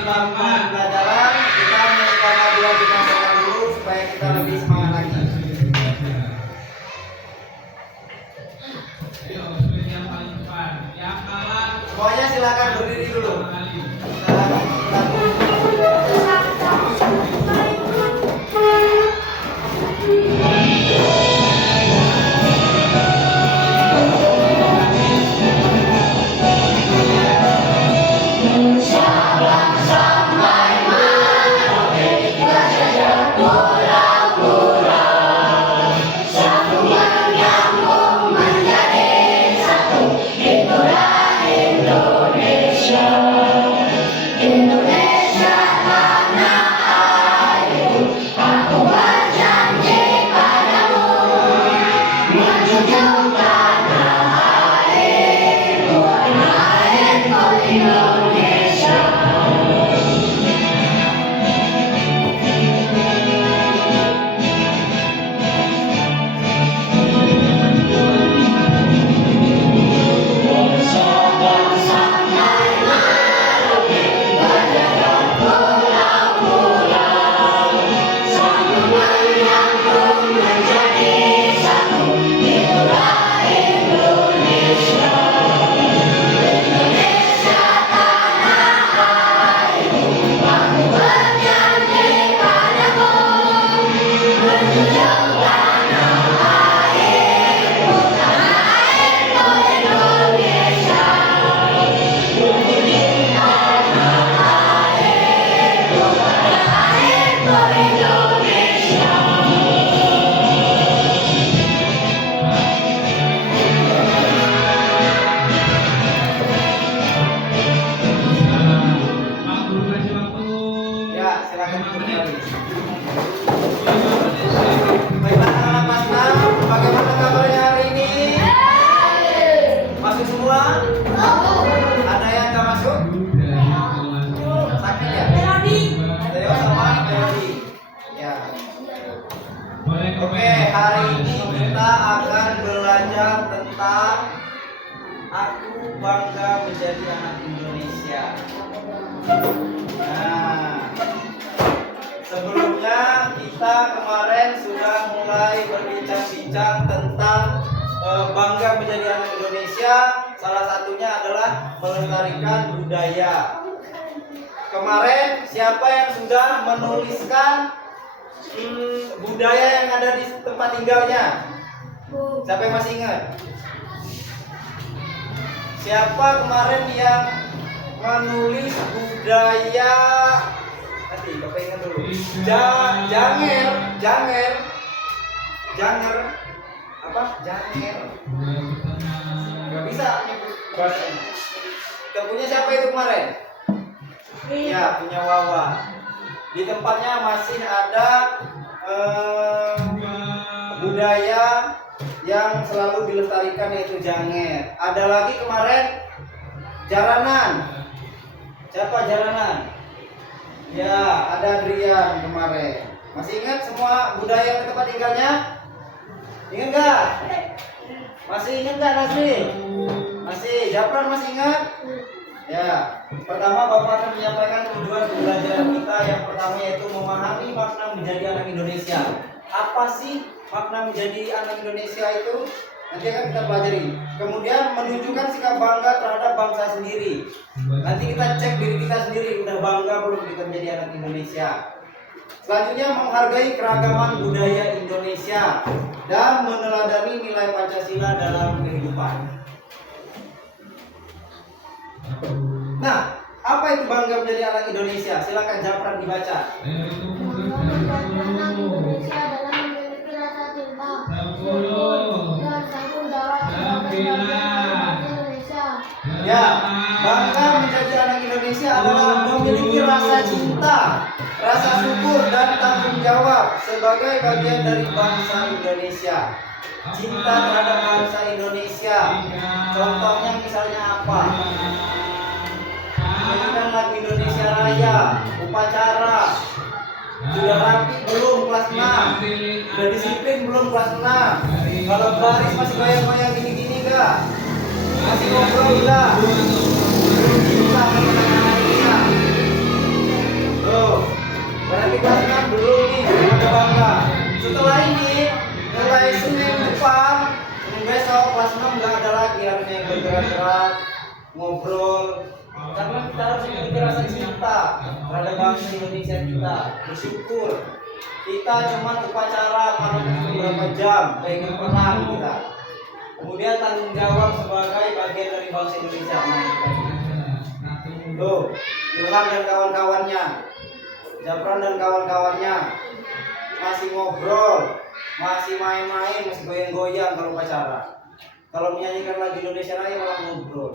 kita mulai pelajaran, kita mengucapkan dua bintang dulu supaya kita lebih semangat lagi. Semuanya silakan berdiri dulu. Oke, hari ini kita akan belajar tentang aku bangga menjadi anak Indonesia. Nah, sebelumnya kita kemarin sudah mulai berbincang-bincang tentang bangga menjadi anak Indonesia. Salah satunya adalah melestarikan budaya. Kemarin siapa yang sudah menuliskan budaya yang ada di tempat tinggalnya? Siapa yang masih ingat? Siapa kemarin yang menulis budaya? Nanti Bapak ingat dulu. Janger. Apa? Janger. Gak bisa bahasanya. Kita punya siapa itu kemarin? Ya, punya Wawa. Di tempatnya masih ada budaya yang selalu dilestarikan, yaitu janger. Ada lagi kemarin jaranan. Siapa jaranan? Ya, ada Adrian kemarin. Masih ingat semua budaya tempat tinggalnya? Ingat nggak? Masih ingat nggak Nasri? Masih. Japran masih ingat? Ya, pertama Bapak akan menyampaikan tujuan pembelajaran kita. Yang pertama yaitu memahami makna menjadi anak Indonesia. Apa sih makna menjadi anak Indonesia itu? Nanti akan kita pelajari. Kemudian menunjukkan sikap bangga terhadap bangsa sendiri. Nanti kita cek diri kita sendiri, udah bangga belum kita menjadi anak Indonesia. Selanjutnya menghargai keragaman budaya Indonesia dan meneladani nilai Pancasila dalam kehidupan. Nah, apa itu bangga menjadi anak Indonesia? Silakan Japran dibaca. Ya, bangga menjadi anak Indonesia adalah memiliki rasa cinta, rasa syukur dan tanggung jawab sebagai bagian dari bangsa Indonesia. Cinta terhadap bangsa Indonesia. Contohnya misalnya apa? Menyanyikan lagu Indonesia Raya, upacara. Sudah rapi belum kelas 6? Sudah disiplin belum kelas 6? Kalau baris masih goyang-goyang gini-gini enggak? Masih ngobrol enggak? Belum cinta sama anak-anak kita. ngobrol, karena kita harus memiliki rasa cinta terhadap bangsa Indonesia kita, bersyukur. Kita cuma upacara pada beberapa jam, baik perang kita. Kemudian tanggung jawab sebagai bagian dari bangsa Indonesia. Tuh, Ilham dan kawan-kawannya, Japran dan kawan-kawannya masih ngobrol, masih main-main, masih goyang-goyang kalau upacara. Kalau menyanyikan lagu Indonesia Raya malah ngobrol.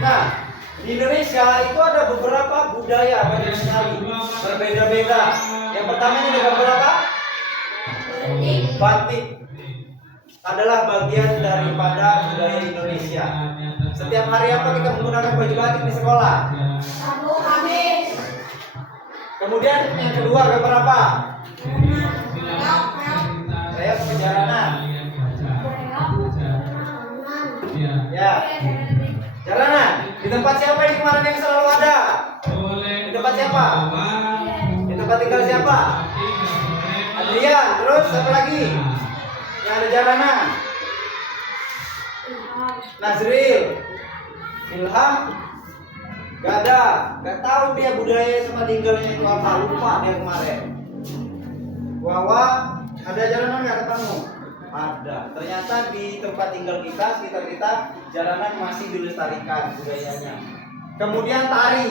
Nah, di Indonesia itu ada beberapa budaya banyak sekali, berbeda-beda. Yang pertama ini ada berapa? Batik adalah bagian daripada budaya Indonesia. Setiap hari apa kita menggunakan baju batik di sekolah? Kemudian yang kedua gambar apa? Saya perjalanan. Ya, jalanan. Di tempat siapa ini kemarin yang selalu ada? Di tempat siapa? Di tempat tinggal siapa? Adrian. Terus siapa lagi? Yang ada jalanan? Nazril. Ilham. Gak ada. Gak tahu dia budaya tempat tinggalnya itu apa. Lupa dia kemarin. Wawa. Ada jalanan gak ketemu? Ada. Ternyata di tempat tinggal kita, sekitar kita, jalanan masih dilestarikan budayanya. Kemudian tari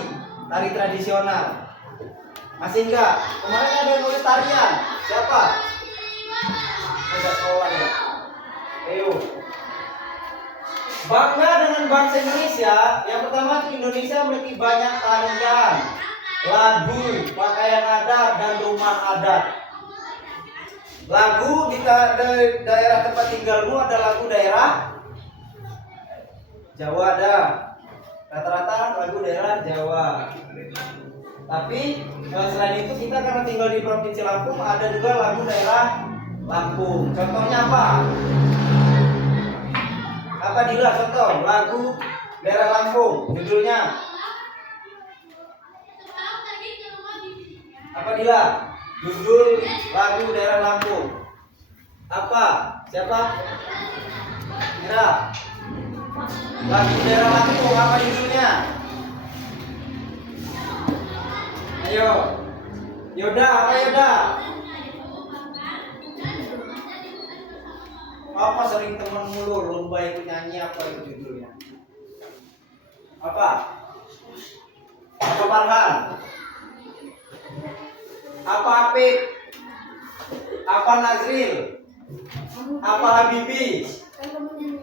tradisional. Masih enggak? Kemarin ada yang nulis tarian. Siapa? Ada sekolah ya. Ayo. Bangga dengan bangsa Indonesia. Yang pertama, Indonesia memiliki banyak tarian, lagu, pakaian adat, dan rumah adat. Lagu di daerah tempat tinggalmu ada lagu daerah Jawa ada. Rata-rata lagu daerah Jawa. Tapi selain itu kita karena tinggal di Provinsi Lampung ada juga lagu daerah Lampung. Contohnya apa? Apa Dila contoh lagu daerah Lampung? Judulnya apa Dila? Judul lagu daerah Lampung apa? Siapa? Kira lagu daerah Lampung apa judulnya? Ayo Yoda, apa Yoda? Apa sering temen mulu lomba ikut nyanyi, apa itu judulnya? Apa? Apa Farhan? Apa Apip? Apa Nazril? Apa Habibi?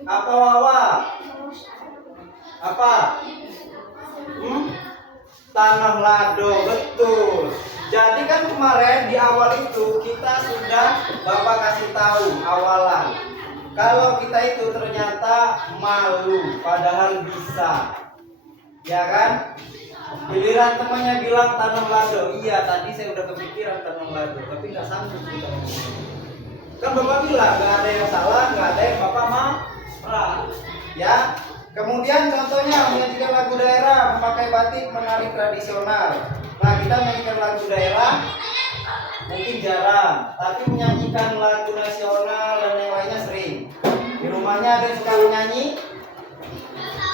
Apa Wawa? Apa? Tanah Lado, betul. Jadi kan kemarin di awal itu kita sudah Bapak kasih tahu awalan. Kalau kita itu ternyata malu, padahal bisa. Ya kan? Giliran temannya bilang tanam lado, iya tadi saya udah kepikiran tanam lado, tapi nggak sanggup kita. Kan Bapak bilang nggak ada yang salah, nggak ada yang Bapak marah, ya. Kemudian contohnya menyanyikan lagu daerah, memakai batik, menari tradisional. Nah kita menyanyikan lagu daerah mungkin jarang, tapi menyanyikan lagu nasional dan yang lainnya sering. Di rumahnya ada yang suka menyanyi?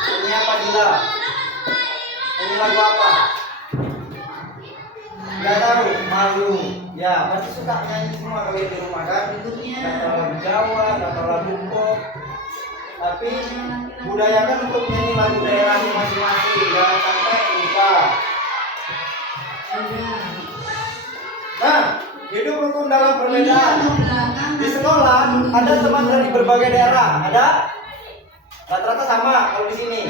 Ini apa Dila? Ini lagu apa? Gak tahu, malu. Ya, pasti suka nyanyi semua kalau di rumah kan. Kata lagu Jawa, kata lagu pop. Tapi budayakan untuk nyanyi lagu daerahnya masing-masing. Jangan sampai lupa. Nah, hidup rukun dalam perbedaan. Di sekolah ada teman dari berbagai daerah. Ada? Rata-rata sama kalau di sini.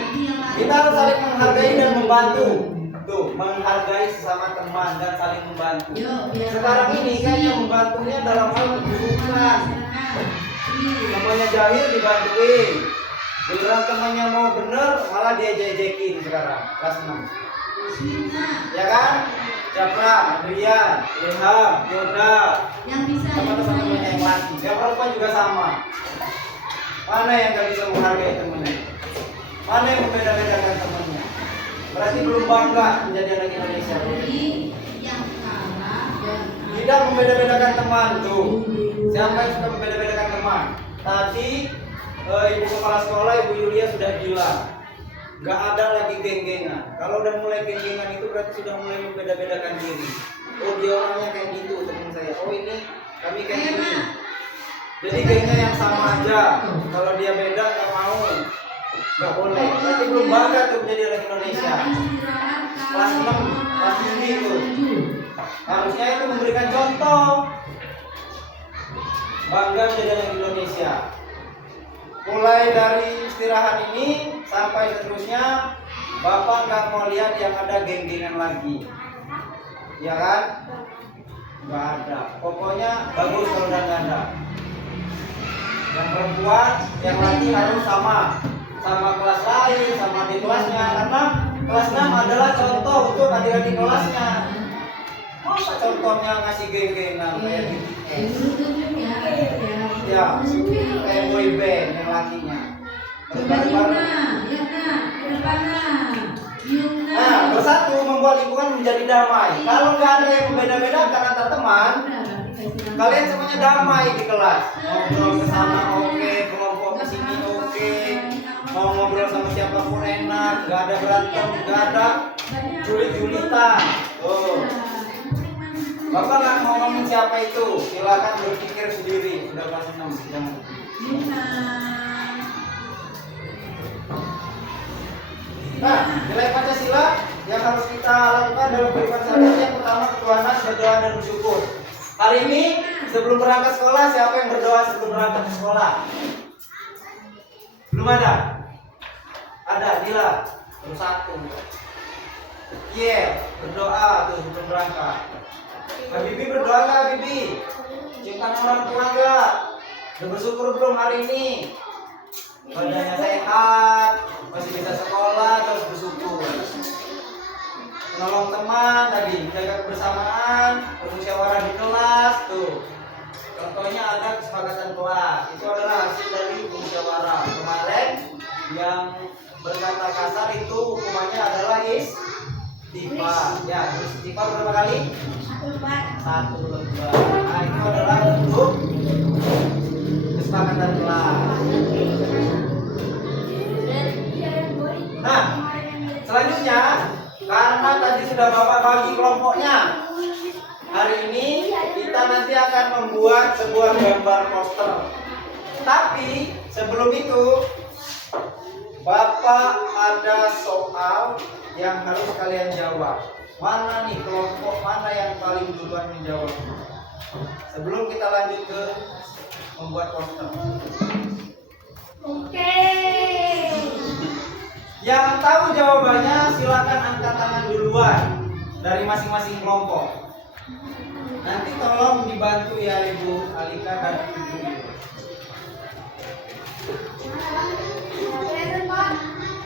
Kita harus saling menghargai dan membantu. Tuh, menghargai sesama teman dan saling membantu. Sekarang ini kayaknya membantunya dalam hal keburukan. Temannya jahil dibantuin. Giliran temannya mau bener malah dia jejekin sekarang. Kelas 6. Ya kan? Japran, Adrian, Ilham, Yoda, teman-teman yang laki. Siapa lupa juga sama. Mana yang gak bisa menghargai temannya? Mana yang membeda-bedakan temannya? Berarti belum bangga menjadi anak Indonesia. Tidak membeda-bedakan teman tuh. Siapa yang suka membeda-bedakan teman? tadi Ibu Kepala Sekolah, Ibu Yulia sudah bilang nggak ada lagi geng-gengan. Kalau udah mulai geng-gengan itu berarti sudah mulai membeda-bedakan diri. Oh dia orangnya kayak gitu teman saya. Oh ini kami kayak gini. Jadi gengnya yang sama aja. Kalau dia beda nggak mau, nggak boleh. Berarti belum bangga tuh menjadi orang Indonesia. Kelas 6, kelas tinggi itu. Harusnya itu memberikan contoh. Bangga menjadi orang Indonesia. Mulai dari istirahat ini sampai seterusnya, Bapak nggak mau lihat yang ada geng-gengan lagi, ya kan? Nggak ada. Pokoknya bagus kalau udah nggak ada. Yang perempuan, yang laki harus sama kelas lain, sama di kelasnya, karena kelas 6 adalah contoh untuk adik-adik kelasnya. Masa contohnya ngasih geng-gengan kayak gitu? Ya, kayak boy band yang lakinya. Nah, bersatu membuat lingkungan menjadi damai. Kalau nggak ada yang membeda-bedakan antar teman, kalian semuanya damai di kelas. Ngobrol ke sana oke, kelompok ke sini oke, mau ngobrol sama siapapun enak, nggak ada berantem, nggak ada julit-julitan. Oh. Bapak nggak mau ngomong siapa itu, silakan berpikir sendiri. Sudah kelas 6, jangan. Nah, nilai Pancasila yang harus kita lakukan dalam kehidupan sehari-hari yang pertama ketuhanan, berdoa dan bersyukur. Hari ini sebelum berangkat sekolah, siapa yang berdoa sebelum berangkat ke sekolah? Belum ada? Ada, Dila. Baru satu. Berdoa tuh sebelum berangkat. Bibi berdoa nggak, Bibi? Ciumkan orang tua nggak? Udah bersyukur belum hari ini? Badannya sehat, masih bisa sekolah, terus bersyukur. Menolong teman tadi, menjaga kebersamaan, bermusyawarah di kelas tuh. Contohnya ada kesepakatan kelas. Itu adalah hasil dari musyawarah. Kemarin yang berkata kasar itu hukumannya adalah istighfar. Ya, istighfar berapa kali? Satu lembar. Nah, itu adalah bentuk kesepakatan kelas. Nah, selanjutnya karena tadi sudah Bapak bagi kelompoknya, hari ini kita nanti akan membuat sebuah gambar poster. Tapi sebelum itu Bapak ada soal yang harus kalian jawab. Mana nih kelompok mana yang paling duluan menjawab? Sebelum kita lanjut ke membuat poster. Oke. Yang tahu jawabannya silakan angkat tangan duluan dari masing-masing kelompok. Nanti tolong dibantu ya Ibu Alika dan Ibu Ibu.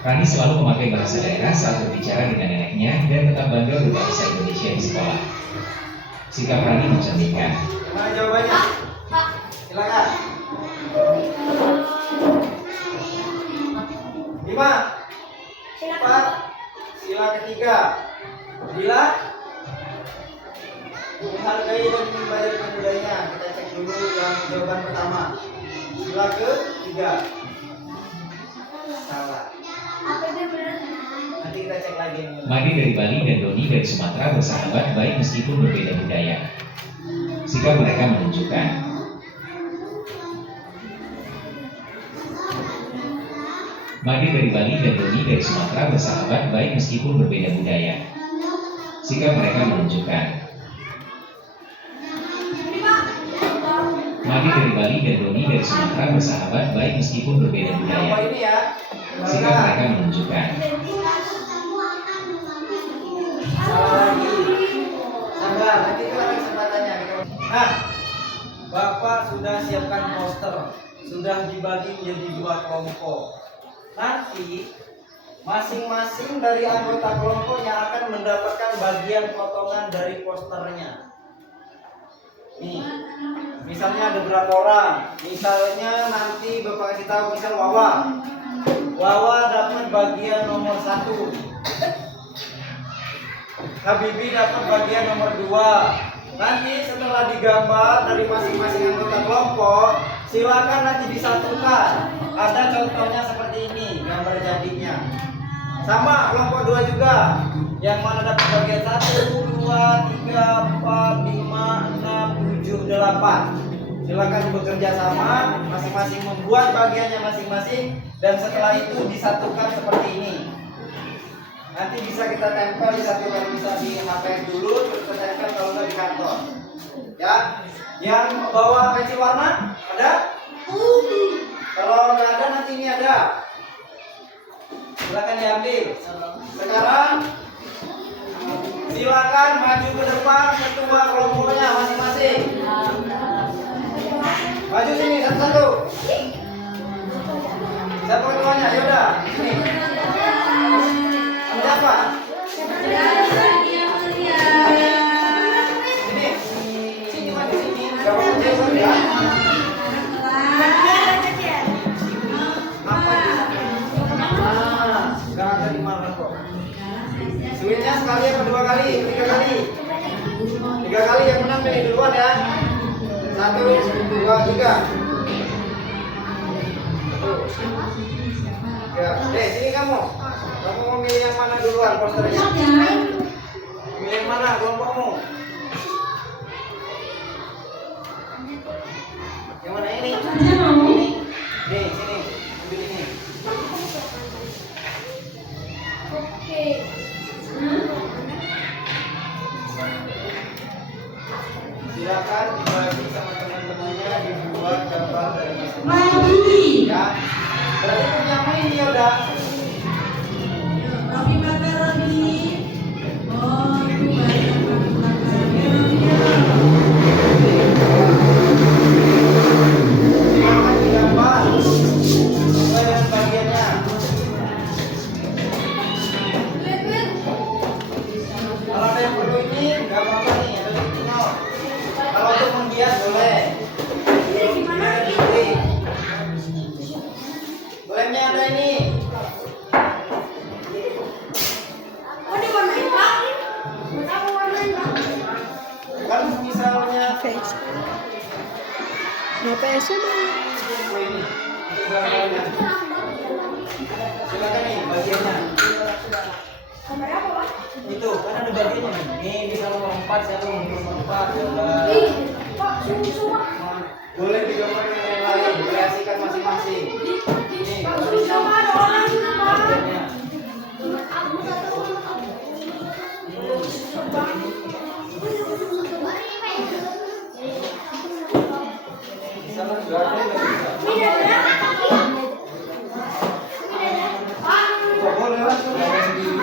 Rani selalu memakai bahasa daerah saat berbicara dengan neneknya dan tetap bangga berbahasa Indonesia di sekolah. Sikap Rani mencerminkan. Gimana jawabannya? Silakan. 5, 4, sila ketiga. Bila menghargai dan membayar budayanya, kita cek dulu yang jawaban pertama. Sila ketiga. Salah. Nanti kita cek lagi. Made dari Bali dan Doni dari Sumatera bersahabat baik meskipun berbeda budaya. Sikap mereka menunjukkan. Made dari Bali dan Doni dari Sumatera bersahabat baik meskipun berbeda budaya. Sikap mereka menunjukkan. Made dari Bali dan Doni dari Sumatera bersahabat baik meskipun berbeda budaya. Apa ini ya? Sikap mereka menunjukkan. Salah lagi. Sabar, nanti itu ada kesempatannya. Nah, Bapak sudah siapkan poster, sudah dibagi menjadi 2 kelompok. Nanti masing-masing dari anggota kelompoknya akan mendapatkan bagian potongan dari posternya. Nih, misalnya ada berapa orang? Misalnya nanti Bapak kasih tahu misal Wawa dapat bagian nomor 1. Habibi dapat bagian nomor 2. Nanti setelah digambar dari masing-masing anggota kelompok, silakan nanti disatukan. Ada contohnya seperti ini gambar jadinya. Sama kelompok 2 juga. Yang mana dapat bagian 1, 2, 3, 4, 5, 6, 7, 8. Silakan bekerja sama, masing-masing membuat bagiannya masing-masing, dan setelah itu disatukan seperti ini. Nanti bisa kita tempel, disatukan bisa di HP dulu, terus kita tempel kalau nggak di kantor. Ya, yang bawa pensil warna ada? Kalau nggak ada nanti ini ada. Silakan diambil. Sekarang silakan maju ke depan ketua kelompoknya masing-masing. Maju sini satu-satu. Siapa ketuanya? Yaudah, sini. Siapa? Sini. Sini maju sini. Gak apa-apa Jason ya. Gak ada di mana kok. Switchnya sekali apa 2 kali? 3 kali. 3 kali yang menang pilih duluan ya. 1, 2, 3. Ya, sini kamu. Kamu mau milih yang mana duluan posternya? Milih yang mana kelompokmu? Yang mana ini? Ini. Nih, sini. Ambil ini. Oke. Silakan dibagi sama teman-temannya, dibuat gambar dari masing-masing. Ya. Berarti punya ini ya udah. Roti makaroni. Oh, itu banyak makaroni. Silakan digambar sesuai dengan bagiannya. Kalau ada yang perlu ini, nggak apa-apa nih, ada di tinggal. Kalau untuk menghias boleh. Lemnya ada ini. Oh, diwarnain Pak? Buat apa warnain Pak? Kan misalnya PS nya mana? ini gambarnya. Silakan nih bagiannya. Gambar apa Pak? Itu kan ada bagiannya nih. Nih bisa nomor 4, saya nomor 4. Ih, Pak, semua. Boleh digambar dengan yang lain, kreasikan masing-masing. Ini Pak, sama ada orang itu Pak. bagiannya. Misalnya juga ada yang nggak bisa. Oh, boleh lah, gambar sendiri.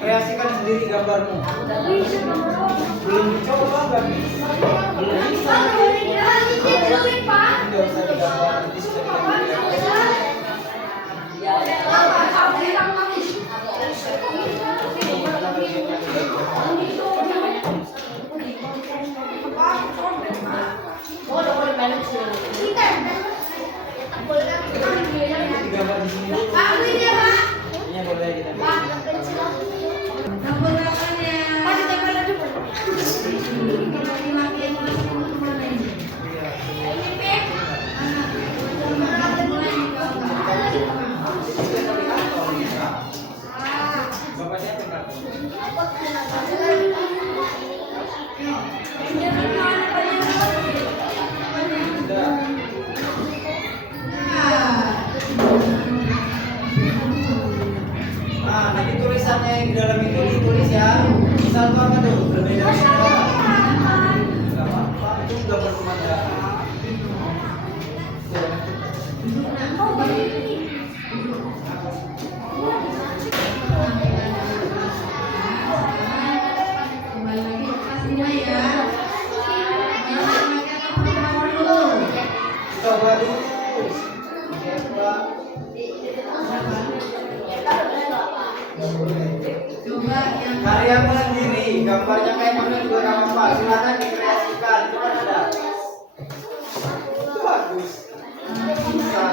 Kreasikan sendiri gambarmu. Belum dicoba nggak bisa. Belum bisa. Nggak usah digambar, nanti sudah digambar. Digambar di sini dulu. Ini boleh kita. Bapak siapa yang kartu? Sudah. Nah, nanti tulisannya yang di dalam itu ditulis ya. Misal tuh apa tuh? Berbeda. Enggak apa-apa, itu sudah berpemandangan. Coba dulu. Karyamu sendiri, gambarnya kayak mana juga nggak apa-apa. Silakan dikreasikan, itu kan ada. Itu bagus. Bisa.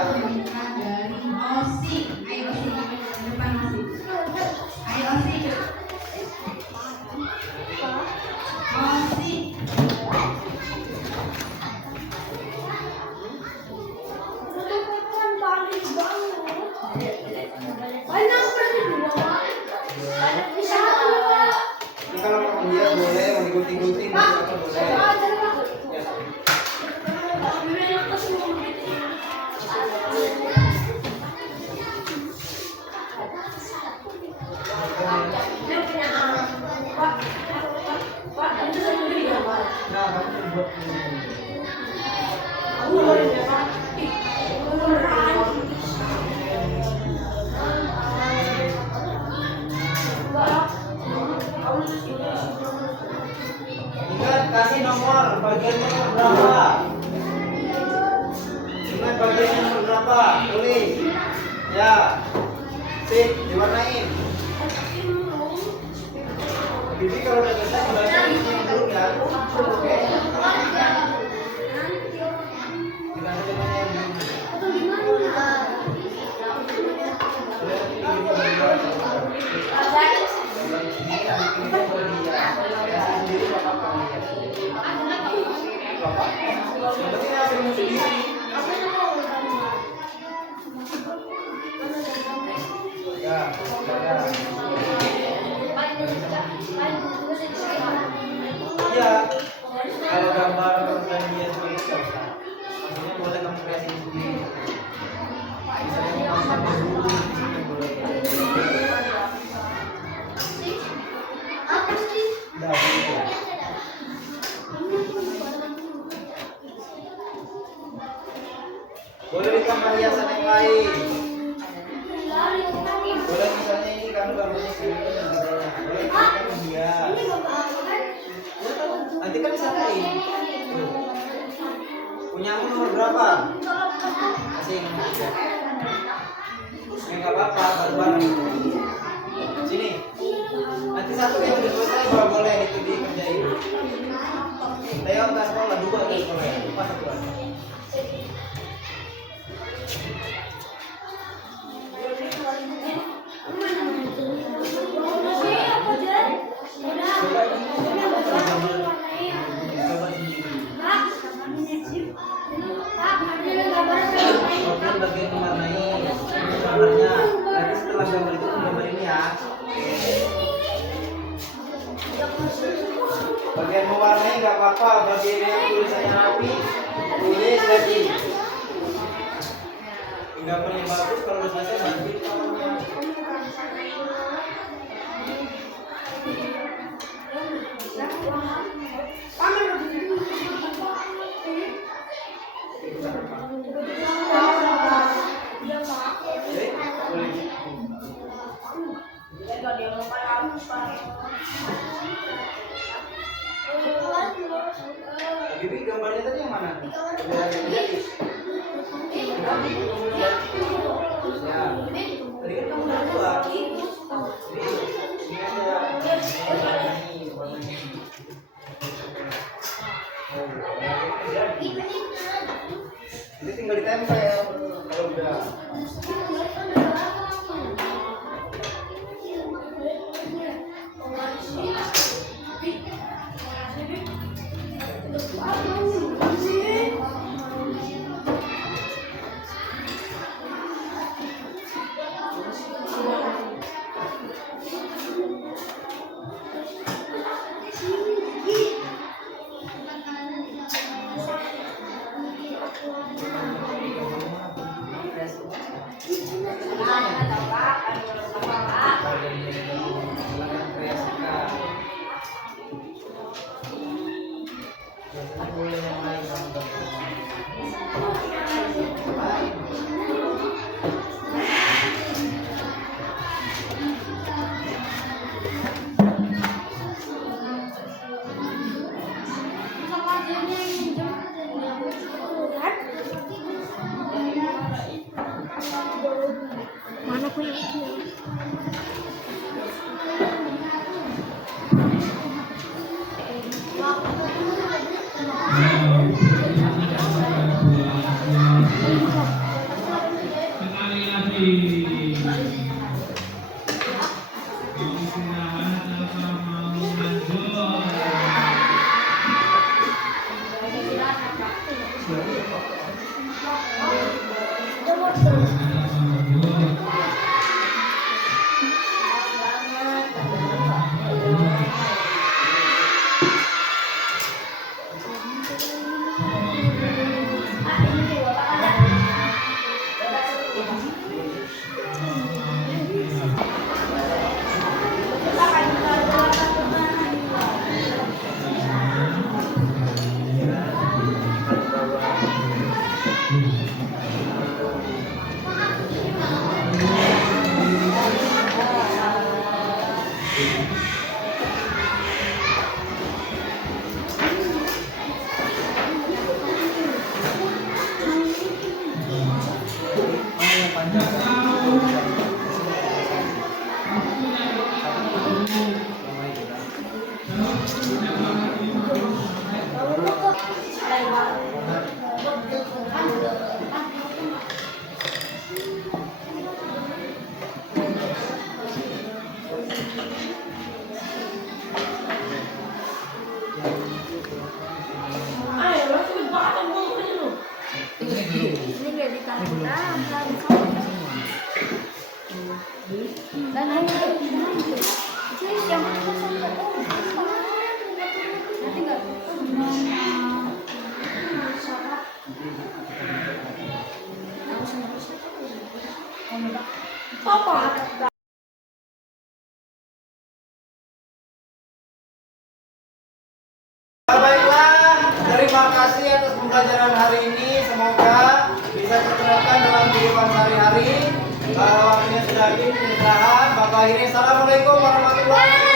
Banyak seperti dua, Pak. Bisa Pak. Ini kalau mau hias boleh, mau digunting-gunting apa boleh. Ya. Nah, kamu buat ini. Ingat kasih nomor bagiannya nomor berapa? Ingat bagiannya nomor berapa? Tulis. Ya. Sip, diwarnain. Bibi kalau udah selesai dibaca isinya dulu ya. Oke. Kita temannya yang dulu. Ya, kalau gambar pertanian seperti itu nggak usah. Maksudnya boleh kamu kreasi sendiri. Misalnya kamu gambar dulu, di sini boleh. Nggak boleh. Boleh ditambah hiasan yang lain. Boleh misalnya ini kamu gambarnya sini, boleh kita hias. Nanti kan bisa lain. Punyamu nomor berapa? Kasih nomor 3. Ya nggak apa-apa, bareng-bareng. Sini. Nanti satu yang udah selesai baru boleh itu dikerjain. Teo nggak sekolah, 2 udah sekolah. Pas 1 aja. Kemudian bagian mewarnai gambarnya. Nanti setelah gambar itu gambar ini ya. Bagian mewarnai nggak apa-apa, bagian yang tulisannya rapi tulis lagi. Gambarnya bagus, kalau udah selesai bantuin kawannya. Bibi gambarnya tadi yang mana? Ya. Tadi kan kamu udah keluar. Ini ada jadi tinggal ditempel kalau udah. Mana punya Ini gak ditahan-tahan. Dan ini yang nanti nggak apa? Baiklah, terima kasih atas pembelajaran hari ini. Semoga bisa diterapkan dalam kehidupan sehari-hari. Waktunya sudah habis, istirahat. Bapak akhirnya assalamualaikum warahmatullahi wabarakatuh.